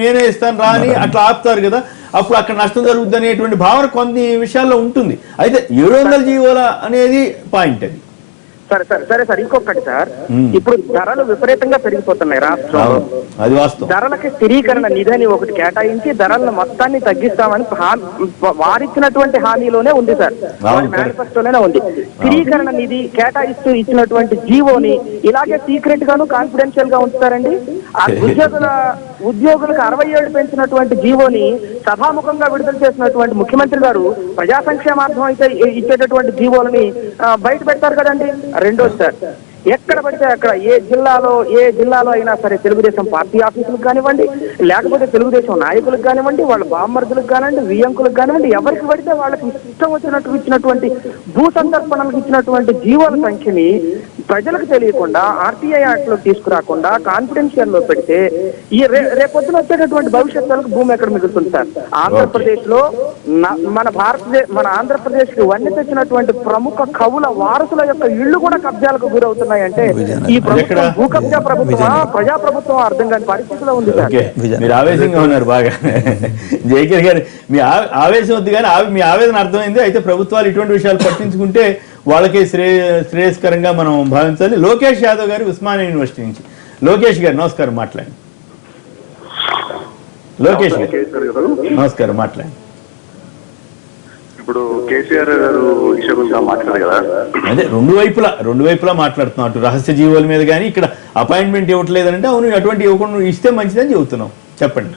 నేనే ఇస్తాను రాని అట్లా ఆపుతారు కదా, అప్పుడు అక్కడ నష్టం జరుగుతుంది అనేటువంటి భావన కొన్ని విషయాల్లో ఉంటుంది. అయితే 700 జీవోల అనేది పాయింట్. అది సరే సార్, ఇంకొకటి సార్, ఇప్పుడు ధరలు విపరీతంగా పెరిగిపోతున్నాయి రాష్ట్రంలో. అది వాస్తవం. ధరలకి స్థిరీకరణ నిధి అని ఒకటి కేటాయించి ధరలను మొత్తాన్ని తగ్గిస్తామని వారిచ్చినటువంటి హామీలోనే ఉంది సార్, వారి మేనిఫెస్టోలోనే ఉంది. స్థిరీకరణ నిధి కేటాయిస్తూ ఇచ్చినటువంటి జీవోని ఇలాగే సీక్రెట్ గాను కాన్ఫిడెన్షియల్ గా ఉంచుతారండి. ఆ ఉద్యోగులకు 67 పెంచినటువంటి జీవోని సభాముఖంగా విడుదల చేసినటువంటి ముఖ్యమంత్రి గారు ప్రజా సంక్షేమార్థం అయితే ఇచ్చేటటువంటి జీవోలని బయట పెడతారు కదండి. రెండోది సార్, ఎక్కడ పడితే అక్కడ ఏ జిల్లాలో అయినా సరే తెలుగుదేశం పార్టీ ఆఫీసులకు కానివ్వండి, లేకపోతే తెలుగుదేశం నాయకులకు కానివ్వండి, వాళ్ళ బామ్మర్దులకు కానివ్వండి, వియంకులకు కానివ్వండి, ఎవరికి పడితే వాళ్ళకి ఇష్టం వచ్చినట్టు ఇచ్చినటువంటి భూ సందర్పణలకు ఇచ్చినటువంటి జీవోల సంఖ్యని ప్రజలకు తెలియకుండా ఆర్టీఐ యాక్ట్ లో తీసుకురాకుండా కాన్ఫిడెన్షియల్ లో పెడితే ఈ రేపొద్దున వచ్చేటటువంటి భవిష్యత్తులకు భూమి ఎక్కడ మిగులుతుంది సార్? ఆంధ్రప్రదేశ్ లో మన ఆంధ్రప్రదేశ్ కి వన్నె తెచ్చినటువంటి ప్రముఖ కవుల వారసుల యొక్క ఇళ్లు కూడా కబ్జాలకు గురవుతున్నాయి. అంటే ఈ ప్రభుత్వం భూ కబ్జా ప్రభుత్వం, ప్రజా ప్రభుత్వం అర్థం కాని పరిస్థితిలో ఉంది సార్. మీరు ఆవేశంగా ఉన్నారు బాగా. జయకర్ గారు, మీ ఆవేశం వద్దు కానీ మీ ఆవేదన అర్థమైంది. అయితే ప్రభుత్వాలు ఇటువంటి విషయాలు పట్టించుకుంటే వాళ్ళకే శ్రేయస్కరంగా మనం భావించాలి. లోకేష్ యాదవ్ గారు ఉస్మానియా యూనివర్సిటీ నుంచి. లోకేష్ గారు నమస్కారం, మాట్లాడండి. లోకేష్ గారు నమస్కారం, మాట్లాడండి. ఇప్పుడు కేసీఆర్ గారు విషయం గురించి మాట్లాడారు కదా, అదే రెండు వైపులా మాట్లాడుతున్నాం. అటు రహస్య జీవోల మీద కానీ ఇక్కడ అపాయింట్మెంట్ ఇవ్వట్లేదంటే అవును అటువంటి ఇవ్వకుండా ఇస్తే మంచిదని చెబుతున్నాం. చెప్పండి.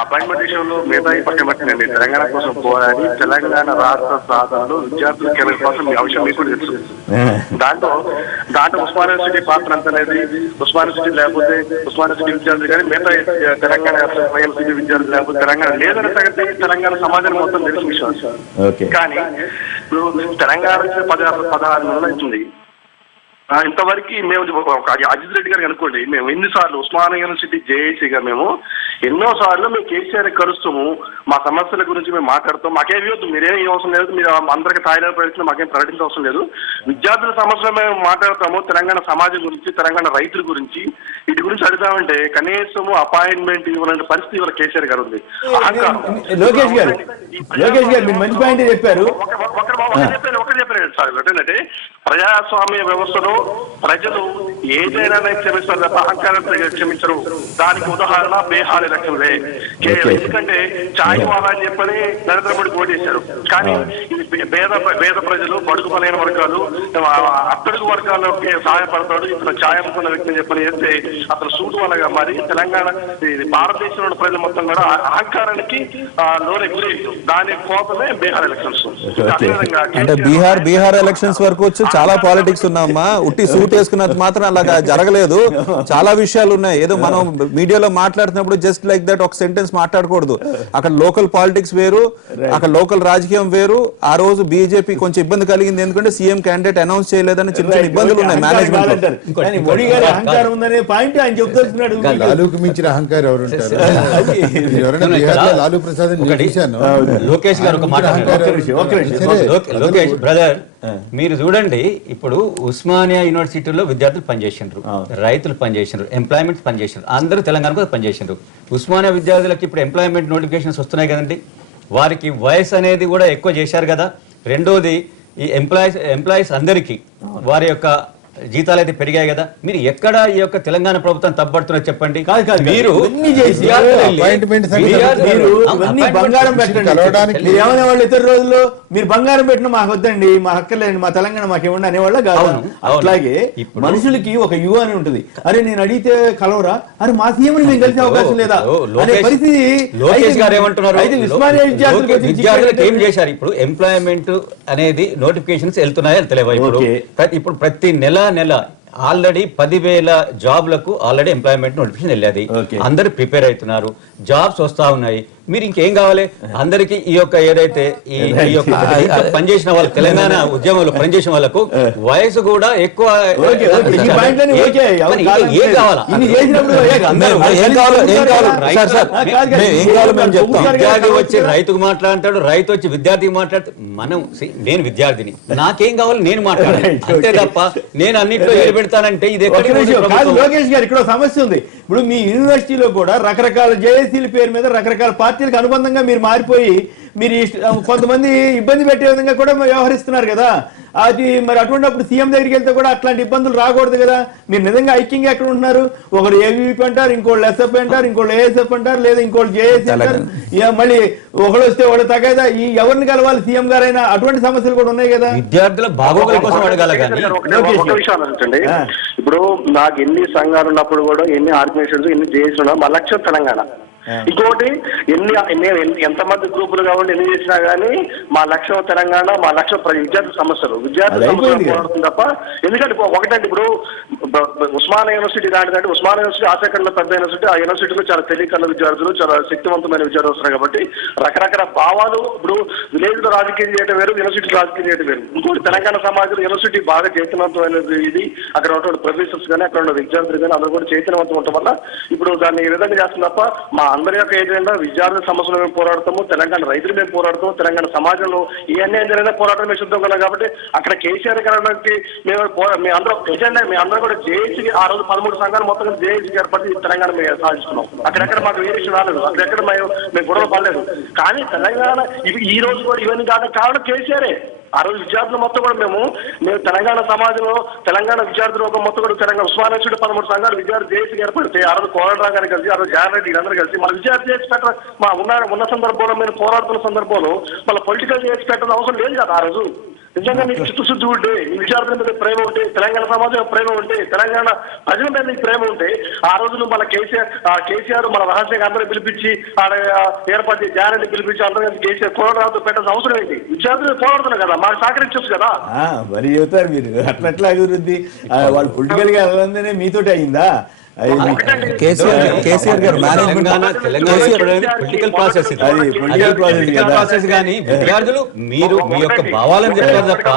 అపాయింట్మెంట్ విషయంలో మిగతాయి పక్కన పెట్టండి. తెలంగాణ కోసం పోరాడి తెలంగాణ రాష్ట్ర సాధనలో విద్యార్థుల కేంద్రం కోసం ఈ అంశం మీకు కూడా తెలుసు. దాంట్లో ఉస్మానియా యూనివర్సిటీ పాత్ర అంత అనేది, ఉస్మానియా యూనివర్సిటీ లేకపోతే ఉస్మానియా యూనివర్సిటీ విద్యార్థులు కానీ మిగతా తెలంగాణ వైఎంసీటీ విద్యార్థులు లేకపోతే తెలంగాణ లేదనే సంగతి తెలంగాణ సమాజానికి మొత్తం తెలిసిన విషయం. కానీ ఇప్పుడు తెలంగాణ 16 నెలలు అవుతుంది. ఇంతవరకు మేము అజిత్ రెడ్డి గారికి అనుకోండి, మేము ఎన్నిసార్లు ఉస్మానియా యూనివర్సిటీ జేఏసీగా మేము ఎన్నోసార్లు మేము కేసీఆర్ కలుస్తాము, మా సమస్యల గురించి మేము మాట్లాడతాం. మాకేం ఇవ్వద్దు, మీరేం అవసరం లేదు, మీరు అందరికీ తాయిలో ప్రయత్నం మాకేం ప్రకటించే అవసరం లేదు. విద్యార్థుల సమస్యలు మేము మాట్లాడతాము, తెలంగాణ సమాజం గురించి, తెలంగాణ రైతుల గురించి, వీటి గురించి అడుగుతామంటే కనీసము అపాయింట్మెంట్ ఇవ్వాలంటే పరిస్థితి ఇవాళ కేసీఆర్ గారు ఉంది. లోకేష్ గారు మీరు మంచి పాయింట్ చెప్పారు. ఒకటి చెప్పారు సార్, ఏంటంటే ప్రజాస్వామ్య వ్యవస్థలో ప్రజలు ఏదైనా క్షమిస్తారు తప్ప అహంకారం క్షమించరు. దానికి ఉదాహరణ బీహార్ ఎలక్షన్లే. ఎందుకంటే చాయ్ వాలా అని చెప్పని నరేంద్ర మోడీ పోటీ చేశారు. కానీ ఇది పేద ప్రజలు, బడుగు బలైన వర్గాలు, అట్టడుగు వర్గాలకి సహాయపడతాడు ఇతను ఛాయ్ అమ్ముకున్న వ్యక్తిని చెప్పని చేస్తే అతను సూటు వలగా మరి తెలంగాణ భారతదేశంలో ప్రజలు మొత్తం కూడా అహంకారానికి లోనే గురయ్యారు. దాని కోసమే బీహార్ ఎలక్షన్స్. అంటే బీహార్ ఎలక్షన్స్ వరకు వచ్చి చాలా పాలిటిక్స్ ఉన్నామా, ఉట్టి సూట్ వేసుకున్నది మాత్రం అలాగా జరగలేదు. చాలా విషయాలు ఉన్నాయి. ఏదో మనం మీడియాలో మాట్లాడుతున్నప్పుడు జస్ట్ లైక్ దట్ ఒక సెంటెన్స్ మాట్లాడకూడదు. అక్కడ లోకల్ పాలిటిక్స్ వేరు, అక్కడ లోకల్ రాజకీయం వేరు. ఆ రోజు బీజేపీ కొంచెం ఇబ్బంది కలిగింది, ఎందుకంటే సీఎం క్యాండిడేట్ అనౌన్స్ చేయలేదని చిన్న చిన్న ఇబ్బందులు ఉన్నాయి మేనేజ్మెంట్. మోడీ గారి అహంకారం ఉందనే పాయింట్ ఆయన చెప్తున్నాడు. లాలూకు మించిన అహంకారం ఎవరు ఉంటారు? లాలూ ప్రసాద్ లోకేష్ గారు ఒక మాట, లోకేష్ బ్రదర్ మీరు చూడండి, ఇప్పుడు ఉస్మానియా యూనివర్సిటీలో విద్యార్థులు పనిచేసిండ్రు, రైతులు పనిచేసిండ్రు, ఎంప్లాయ్మెంట్స్ పనిచేసిండ్రు, అందరూ తెలంగాణకు పనిచేసిండ్రు. ఉస్మానియా విద్యార్థులకు ఇప్పుడు ఎంప్లాయ్మెంట్ నోటిఫికేషన్స్ వస్తున్నాయి కదండి, వారికి వయసు అనేది కూడా ఎక్కువ చేశారు కదా. రెండోది ఈ ఎంప్లాయీస్ అందరికీ వారి యొక్క జీతాలు అయితే పెరిగాయి కదా. మీరు ఎక్కడ ఈ యొక్క తెలంగాణ ప్రభుత్వం తప్పడుతున్నారు చెప్పండి. మీరు బంగారం పెట్టండి ఏమనే వాళ్ళు ఇతర రోజుల్లో మీరు బంగారం పెట్టిన మాకు వద్దండి, మా హక్కర్లేండి, మా తెలంగాణ మాకేమండి అనేవాళ్ళ కాదు. అట్లాగే మనుషులకి ఒక యువ అని ఉంటుంది. అరే నేను అడిగితే కలవరా, అరే మా సీఎం మేము కలిసే అవకాశం లేదా అనే పరిస్థితి. లోకేష్ గారు ఏమంటున్నారు, విద్యార్థులకు ఏం చేశారు? ఇప్పుడు ఎంప్లాయ్మెంట్ అనేది నోటిఫికేషన్స్ వెళ్తున్నాయా వెళ్తలేవా? ఇప్పుడు ప్రతి నెల ఆల్రెడీ 10,000 జాబ్లకు ఆల్రెడీ ఎంప్లాయ్మెంట్ నోటిఫికేషన్ వెళ్ళేది. అందరూ ప్రిపేర్ అవుతున్నారు, జాబ్స్ వస్తా ఉన్నాయి. మీరు ఇంకేం కావాలి? అందరికి ఈ యొక్క ఏదైతే ఈ యొక్క పనిచేసిన వాళ్ళు తెలంగాణ ఉద్యమంలో పనిచేసిన వాళ్ళకు వయసు కూడా ఎక్కువ విద్యార్థి వచ్చి రైతుకు మాట్లాడతాడు, రైతు వచ్చి విద్యార్థికి మాట్లాడుతాడు. నేను విద్యార్థిని, నాకేం కావాలి నేను మాట్లాడాలి అంతే తప్ప నేను అన్నింటిలో ఏడు పెడతానంటే ఇది ఎక్కడ. లోకేష్ గారు ఇక్కడ సమస్య ఉంది. ఇప్పుడు మీ యూనివర్సిటీలో కూడా రకరకాల జేఏసీల పేరు మీద రకరకాల పార్టీలకు అనుబంధంగా మీరు మారిపోయి మీరు కొంతమంది ఇబ్బంది పెట్టే విధంగా కూడా వ్యవహరిస్తున్నారు కదా. అది మరి అటువంటిప్పుడు సీఎం దగ్గరికి వెళ్తే కూడా అట్లాంటి ఇబ్బందులు రాకూడదు కదా. మీరు నిజంగా ఐక్యంగా ఎక్కడ ఉంటున్నారు? ఒకరు ఏవీపీ అంటారు, ఇంకోళ్ళు ఎస్ఎఫ్ అంటారు, ఇంకోళ్ళు ఏఎస్ఎఫ్ అంటారు, లేదా ఇంకోళ్ళు జేఏసీ అంటారు. మళ్ళీ ఒకళ్ళు వస్తే ఒకళ్ళు తగ్గదా? ఈ ఎవరిని కలవాలి సీఎం గారైనా? అటువంటి సమస్యలు కూడా ఉన్నాయి కదా. విద్యార్థుల బాగోగుల కోసం అడగాలి. ఇప్పుడు నాకు ఎన్ని సంఘాలు ఉన్నప్పుడు కూడా, ఎన్ని ఆర్గనైజేషన్స్, ఎన్ని జేఏసీ ఉన్నా, మా లక్ష్యం తెలంగాణ. ఇంకోటి ఎంతమంది గ్రూపులు కావాలి ఎన్ని చేసినా గానీ మా లక్ష్యం తెలంగాణ, మా లక్ష్యం విద్యార్థి సమస్యలు పోరాడుతుంది తప్ప. ఎందుకంటే ఒకటంటే ఇప్పుడు ఉస్మానియా యూనివర్సిటీ లాంటిదంటే ఉస్మానియా యూనివర్సిటీ ఆశాఖంలో పెద్ద యూనివర్సిటీ. ఆ యూనివర్సిటీలో చాలా తెలియకల విద్యార్థులు, చాలా శక్తివంతమైన విద్యార్థులు వస్తున్నారు కాబట్టి రకరకాల భావాలు. ఇప్పుడు విలేజ్ లో రాజకీయం చేయడం వేరు, యూనివర్సిటీ రాజకీయం చేయడం వేరు. ఇంకోటి తెలంగాణ సమాజంలో యూనివర్సిటీ బాగా చైతన్యవంతమైనది. ఇది అక్కడ ఉన్నటువంటి ప్రొఫెసర్స్ కానీ అక్కడ ఉన్న విద్యార్థులు కానీ అందరూ కూడా చైతన్యవంతం ఉండటం వల్ల ఇప్పుడు దాన్ని ఈ విధంగా చేస్తుంది తప్ప మా అందరి యొక్క ఏజెండా విద్యార్థుల సమస్యలు మేము పోరాడతాము, తెలంగాణ రైతులు మేము పోరాడతాము, తెలంగాణ సమాజంలో ఏ అన్యాయం జరిగినా పోరాటం మేము సిద్ధం కదా. కాబట్టి అక్కడ కేసీఆర్ గారికి మేము అందరూ ఏజెండా, మేము అందరూ కూడా జేఏసీ ఆ రోజు 13 సంఘాలు మొత్తం జేఏసీ ఏర్పడి తెలంగాణ మేము సాధిస్తున్నాం. అక్కడెక్కడ మాకు వేరే ఇష్యూ రాలేదు, అక్కడెక్కడ మేము గొడవ పడలేదు. కానీ తెలంగాణ ఈ రోజు కూడా ఇవన్నీ కారణం కేసీఆరే. ఆ రోజు విద్యార్థులు మొత్తం కూడా మేము తెలంగాణ సమాజంలో తెలంగాణ విద్యార్థులు ఒక మొత్తం కూడా తెలంగాణ ఉస్మానియా 13 సంఘాలు విద్యార్థి జేఏసీ ఏర్పడితే ఆ రోజు కోదండరావు గారిని కలిసి, ఆ రోజు జాన్ రెడ్డి అందరూ కలిసి మన విద్యార్థి జేఏసీ పెట్ట మా ఉన్న సందర్భంలో మేము పోరాడుతున్న సందర్భంలో మన పొలిటికల్ జేఏసీ పెట్టడం అవసరం లేదు కదా ఆ రోజు. నిజంగా నీకు చిత్తశుద్ధి ఉంటే, ఈ విద్యార్థుల మీద ప్రేమ ఉంటే, తెలంగాణ సమాజం ప్రేమ ఉంటే, తెలంగాణ ప్రజల మీద నీకు ప్రేమ ఉంటే, ఆ రోజు నువ్వు మన కేసీఆర్ మన రహస్యంగా అందరూ పిలిపించి ఆడ ఏర్పాటు జారెడ్డి పిలిపించి అందరూ కేసీఆర్ కోదండరావుతో పెట్టాల్సిన అవసరం ఏంటి? విద్యార్థులు పోరాడుతున్నారు కదా, మాకు సహకరించవచ్చు కదా. మరి చెబుతారు మీరు అట్లా అభివృద్ధి వాళ్ళు పొలిటికల్ గా వెళ్ళందనే మీతోటి అయిందా? కేసీఆర్ గారు పొలిటికల్ ప్రాసెస్ ప్రాసెస్ కానీ విద్యార్థులు మీరు మీ యొక్క భావాలను చెప్తారు తప్ప.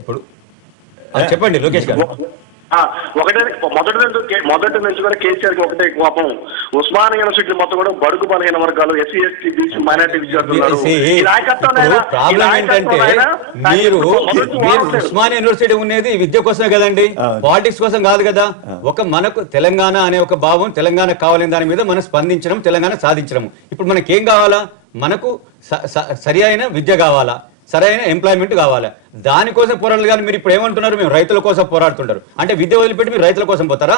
ఇప్పుడు చెప్పండి లోకేష్ గారు. మొదటి నుంచి కూడా కేసీఆర్ కి ఒకటే కోపం, ఉస్మానియా యూనివర్సిటీ మొత్తం కూడా బడుగు బలహీన వర్గాలు, ఎస్సీ ఎస్టీ బీసీ మైనారిటీ విద్యార్థులు. ప్రాబ్లం ఏంటంటే మీరు ఉస్మానియా యూనివర్సిటీ ఉన్నది విద్య కోసమే కదండి, పాలిటిక్స్ కోసం కాదు కదా. మనకు తెలంగాణ అనే ఒక భావం, తెలంగాణ కావాలని దాని మీద మనం స్పందించడం, తెలంగాణ సాధించడం. ఇప్పుడు మనకేం కావాలా? మనకు సరి అయిన విద్య కావాలా, సరైన ఎంప్లాయ్మెంట్ కావాలి. దానికోసం పోరాడాలి. కానీ మీరు ఇప్పుడు ఏమంటున్నారు, మేము రైతుల కోసం పోరాడుతుంటారు అంటే విద్య వదిలిపెట్టి మీరు రైతుల కోసం పోతారా?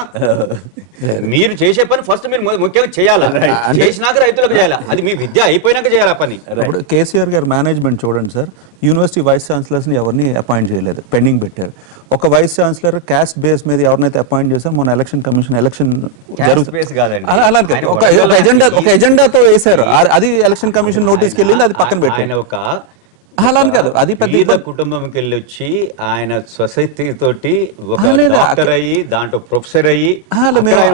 మీరు చేసే పని ఫస్ట్ మీరు ముఖ్యంగా చేయాలా, చేసినాక రైతులకు చేయాలా. అది మీ విద్య అయిపోయినాక చేయాలా పని. ఇప్పుడు కేసీఆర్ గారు మేనేజ్మెంట్ చూడండి సార్, యూనివర్సిటీ వైస్ ఛాన్సలర్స్ ని ఎవరిని అపాయింట్ చేయలేదు, పెండింగ్ పెట్టారు. ఒక వైస్ ఛాన్సలర్ క్యాస్ట్ బేస్ మీద ఎవరినైతే అపాయింట్ చేశారు, మన ఎలక్షన్ కమిషన్ ఎలక్షన్ ఒక ఎజెండాతో వేశారు, అది ఎలక్షన్ కమిషన్ నోటీస్కి వెళ్ళింది, అది పక్కన పెట్టారు. అలా కాదు, అది పెద్ద కుటుంబంకి వెళ్ళి వచ్చి ఆయన సొసైటీ తోటి ఒక డాక్టర్ అయ్యి దాంట్లో ప్రొఫెసర్ అయ్యి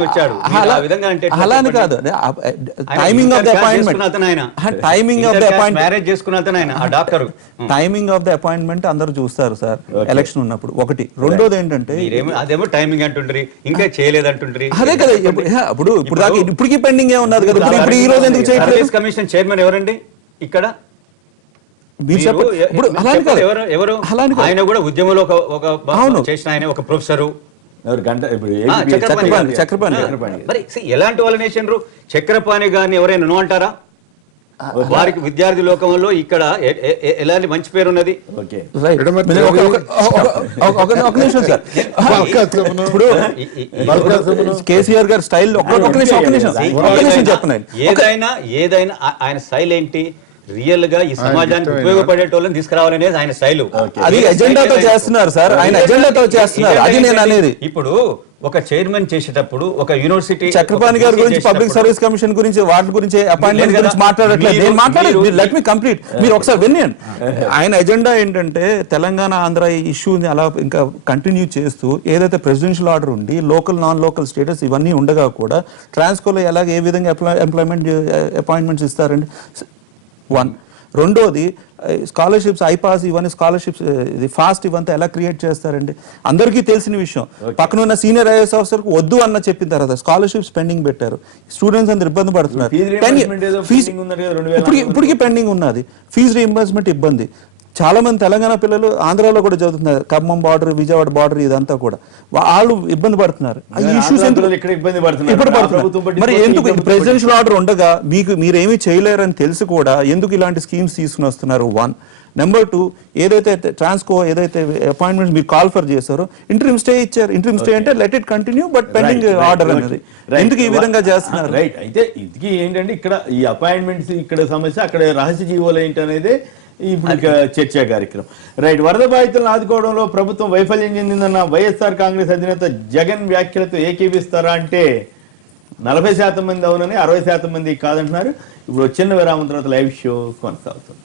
వచ్చాడు. అలానే కాదు, timing of the appointment, timing of the appointment, marriage చేసుకున్న ఆయన ఆ doctor, timing of the appointment అందరూ చూస్తారు సార్ ఎలక్షన్ ఉన్నప్పుడు. ఒకటి. రెండోది ఏంటంటే అదేమో టైమింగ్ అంటుండ్రి, ఇంకా చేయలేదంటుండ్రి. అదే కదా, ఇప్పుడు ఇప్పటికీ పెండింగ్ ఏ ఉన్నది కదా. ఇప్పుడు ఈ రోజు ఎందుకు చేయట్లేదు? కమిషన్ చైర్మన్ ఎవరండి ఇక్కడ? ఆయన కూడా ఉద్యమంలో చేసిన ఆయన ఒక ప్రొఫెసరు. మరి ఎలాంటి వాళ్ళని వేసిండ్రు? చక్రపాణి గారిని ఎవరైనా నో అంటారా? వారికి విద్యార్థి లోకంలో ఇక్కడ ఎలాంటి మంచి పేరు ఉన్నది. ఒక నిమిషం సార్, ఇప్పుడు కేసీఆర్ గారి స్టైల్ ఒక నిమిషం చెప్పండి. ఏదైనా ఆయన స్టైల్ ఏంటి? రియల్ గా ఈ సమాజానికి ఉపయోగపడేటోళ్ళని తీసుకురావాలనేది ఆయన శైలు. అది ఎజెండాతో చేస్తున్నారు సార్, ఆయన ఎజెండాతో చేస్తున్నారు. అది నేను అనేది. ఇప్పుడు ఒక చైర్మన్ చేసేటప్పుడు ఒక యూనివర్సిటీ, చక్రపాణి గారి గురించి, పబ్లిక్ సర్వీస్ కమిషన్ గురించి, వాటి గురించి, అపాయింట్మెంట్ గురించి మాట్లాడట్లేదు. నేను మాట్లాడలేదు, లెట్ మీ కంప్లీట్. మీరు ఒకసారి వినండి. ఆయన ఎజెండా ఏంటంటే తెలంగాణ ఆంధ్ర ఇష్యూని అలా ఇంకా కంటిన్యూ చేస్తూ, ఏదైతే ప్రెసిడెన్షియల్ ఆర్డర్ ఉండి లోకల్ నాన్ లోకల్ స్టేటస్ ఇవన్నీ ఉండగా కూడా ట్రాన్స్కోలో ఎలాగ ఏ విధంగా ఎంప్లాయ్మెంట్ అపాయింట్మెంట్స్ ఇస్తారండి. వన్. రెండోది స్కాలర్షిప్స్, ఐపాస్, ఇవన్నీ స్కాలర్షిప్స్ ఇది ఫాస్ట్ ఇవంతా ఎలా క్రియేట్ చేస్తారండి? అందరికీ తెలిసిన విషయం. పక్కన ఉన్న సీనియర్ ఐఏఎస్ ఆఫీసర్కి వద్దు అన్న చెప్పిన తర్వాత స్కాలర్షిప్స్ పెండింగ్ పెట్టారు. స్టూడెంట్స్ అందరు ఇబ్బంది పడుతున్నారు. ఇప్పటికీ పెండింగ్ ఉన్నది. ఫీజు రీయింబర్స్మెంట్ ఇబ్బంది. చాలా మంది తెలంగాణ పిల్లలు ఆంధ్రాలో కూడా చదువుతున్నారు, ఖమ్మం బార్డర్, విజయవాడ బార్డర్, ఇదంతా కూడా వాళ్ళు ఇబ్బంది పడుతున్నారు. ఈ ఇష్యూస్ ఇప్పుడు పడుతున్నారు. మరి ఎందుకు ప్రెసిడెన్షియల్ ఆర్డర్ ఉండగా మీరేమీ చేయలేరని తెలిసి కూడా ఎందుకు ఇలాంటి స్కీమ్స్ తీసుకుని వస్తున్నారు? వన్. నెంబర్ టూ, ఏదైతే ట్రాన్స్కో ఏదైతే అపాయింట్మెంట్స్ మీరు కాల్ ఫర్ చేశారో, ఇంటరిమ్ స్టే ఇచ్చారు. ఇంటరిమ్ స్టే అంటే let it continue but pending order అనేది. ఎందుకు ఈ విధంగా చేస్తున్నారు? రైట్. అయితే ఇది ఏంటంటే ఇక్కడ ఈ అపాయింట్మెంట్స్ ఇక్కడ సమస్య, అక్కడ రహస్య జీవోలు ఏంటి అనేది ఇప్పుడు చర్చా కార్యక్రమం. రైట్. వరద బాధితులను ఆదుకోవడంలో ప్రభుత్వం వైఫల్యం చెందిందన్న వైఎస్ఆర్ కాంగ్రెస్ అధినేత జగన్ వ్యాఖ్యలతో ఏకీపిస్తారా అంటే 40% మంది అవునని, 60% మంది కాదంటున్నారు. ఇప్పుడు చిన్న విరామం తర్వాత లైవ్ షో కొనసాగుతుంది.